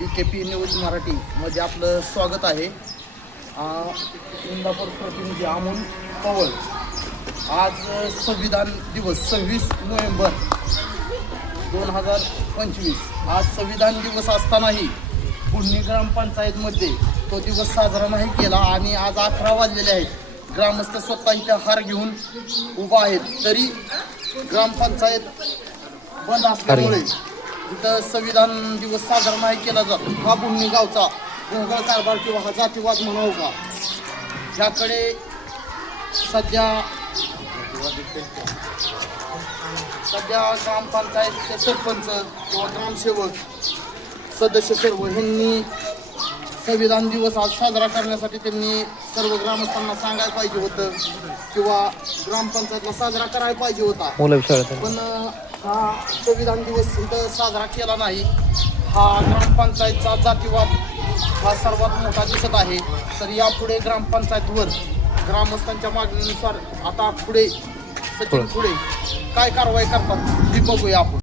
DKP news Marathi मध्ये आपलं स्वागत आहे. इंदापूर प्रतिनिधी अमोल पवळ. आज संविधान दिवस 26 नोव्हेंबर 2025. आज संविधान दिवस असतानाही बुडणी ग्रामपंचायतमध्ये तो दिवस साजरा नाही केला आणि आज 11 वाजलेले आहेत. ग्रामस्थ स्वतः इथे हार घेऊन उभा आहेत, तरी ग्रामपंचायत बंद असल्यामुळे इथं संविधान दिवस साजरा नाही केला जात. हा बुडणी गावचा भोंगळ कारभार किंवा हा जातीवाद म्हणावं का, ह्याकडे सध्या ग्रामपंचायतचे सरपंच किंवा ग्रामसेवक सदस्य सर्व ह्यांनी संविधान दिवस आज साजरा करण्यासाठी त्यांनी सर्व ग्रामस्थांना सांगायला पाहिजे होतं किंवा ग्रामपंचायतला साजरा करायला पाहिजे होता. पण हा संविधान दिवस इथं साजरा केला नाही. हा ग्रामपंचायतचा जातीवाद हा सर्वात मोठा दिसत आहे. तर यापुढे ग्रामपंचायतवर ग्रामस्थांच्या मागणीनुसार आता पुढे काय कारवाई करतात हे बघूया आपण.